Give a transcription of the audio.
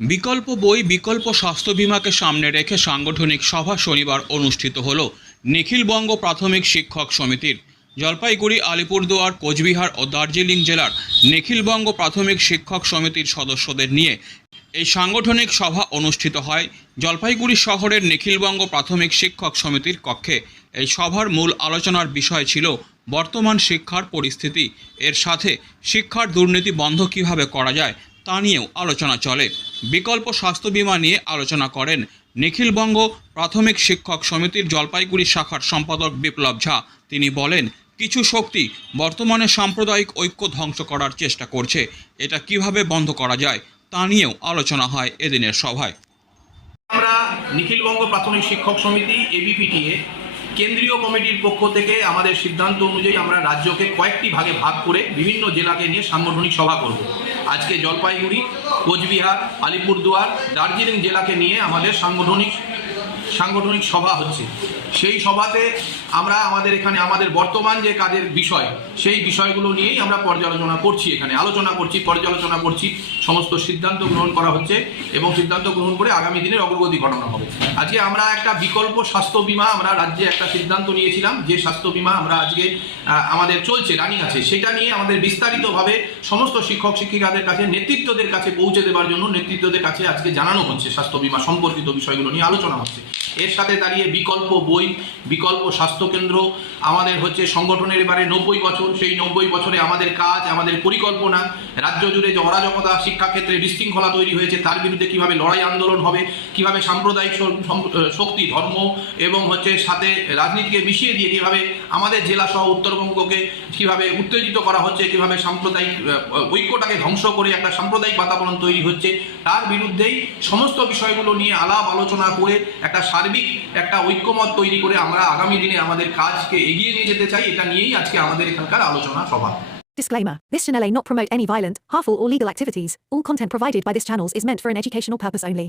বিকল্প বই, বিকল্প স্বাস্থ্য বিমাকে সামনে রেখে সাংগঠনিক সভা শনিবার অনুষ্ঠিত হল নিখিলবঙ্গ প্রাথমিক শিক্ষক সমিতির। জলপাইগুড়ি, আলিপুরদুয়ার, কোচবিহার ও দার্জিলিং জেলার নিখিলবঙ্গ প্রাথমিক শিক্ষক সমিতির সদস্যদের নিয়ে এই সাংগঠনিক সভা অনুষ্ঠিত হয়। জলপাইগুড়ি শহরের নিখিলবঙ্গ প্রাথমিক শিক্ষক সমিতির কক্ষে। এই সভার মূল আলোচনার বিষয় ছিল বর্তমান শিক্ষার পরিস্থিতি। এর সাথে শিক্ষার দুর্নীতি বন্ধ কীভাবে করা যায় তা নিয়েও আলোচনা চলে। বিকল্প স্বাস্থ্য বীমা নিয়ে আলোচনা করেন নিখিলবঙ্গ প্রাথমিক শিক্ষক সমিতির জলপাইগুড়ি শাখার সম্পাদক বিপ্লব ঝা। তিনি বলেন, কিছু শক্তি বর্তমানে সাম্প্রদায়িক ঐক্য ধ্বংস করার চেষ্টা করছে। এটা কীভাবে বন্ধ করা যায় তা নিয়েও আলোচনা হয় এদিনের সভায়। আমরা নিখিলবঙ্গ প্রাথমিক শিক্ষক সমিতি এবিপিটিএ কেন্দ্রীয় কমিটির পক্ষ থেকে আমাদের সিদ্ধান্ত অনুযায়ী আমরা রাজ্যকে কয়েকটি ভাগে ভাগ করে বিভিন্ন জেলাকে নিয়ে সাংগঠনিক সভা করব। আজকে জলপাইগুড়ি, কোচবিহার, আলিপুরদুয়ার, দার্জিলিং জেলাকে নিয়ে আমাদের সাংগঠনিক সাংগঠনিক সভা হচ্ছে। সেই সভাতে আমরা আমাদের এখানে, আমাদের বর্তমান যে কাজের বিষয়, সেই বিষয়গুলো নিয়েই আমরা পর্যালোচনা করছি এখানে। আলোচনা করছি, পর্যালোচনা করছি। সমস্ত সিদ্ধান্ত গ্রহণ করা হচ্ছে এবং সিদ্ধান্ত গ্রহণ করে আগামী দিনের অগ্রগতি ঘটানো হবে। আজকে আমরা একটা বিকল্প স্বাস্থ্য বীমা আমরা রাজ্যে একটা সিদ্ধান্ত নিয়েছিলাম যে স্বাস্থ্য বীমা আমরা আজকে আমাদের চলছে, রানিং আছে। সেটা নিয়ে আমাদের বিস্তারিতভাবে সমস্ত শিক্ষক শিক্ষিকাদের কাছে, নেতৃত্বদের কাছে পৌঁছে দেওয়ার জন্য নেতৃত্বদের কাছে আজকে জানানো হচ্ছে স্বাস্থ্য বীমা সম্পর্কিত বিষয়গুলো নিয়ে আলোচনা হচ্ছে। এর সাথে দাঁড়িয়ে বিকল্প বই, বিকল্প স্বাস্থ্যকেন্দ্র, আমাদের হচ্ছে সংগঠনের এবারে নব্বই বছর, সেই নব্বই বছরে আমাদের কাজ, আমাদের পরিকল্পনা, রাজ্য জুড়ে যে অরাজকতা, শিক্ষাক্ষেত্রে বিশৃঙ্খলা তৈরি হয়েছে, তার বিরুদ্ধে কীভাবে লড়াই আন্দোলন হবে, কীভাবে সাম্প্রদায়িক শক্তি, ধর্ম এবং হচ্ছে সাথে রাজনীতিকে মিশিয়ে দিয়ে কীভাবে আমাদের জেলা সহ উত্তরবঙ্গকে কীভাবে উত্তেজিত করা হচ্ছে, কীভাবে সাম্প্রদায়িক ঐক্যটাকে ধ্বংস করে একটা সাম্প্রদায়িক বাতাবরণ তৈরি হচ্ছে, তার বিরুদ্ধেই সমস্ত বিষয়গুলো নিয়ে আলাপ আলোচনা করে একটা সার্বিক একটা ঐক্যমত তৈরি করে আমরা আগামী দিনে আমাদের কাজকে এগিয়ে নিয়ে যেতে চাই এটা নিয়েই আজকে আমাদের এখানকার আলোচনা সভা Disclaimer This channel may not promote any violent, harmful, or legal activities. All content provided by this channel is meant for an educational purpose only.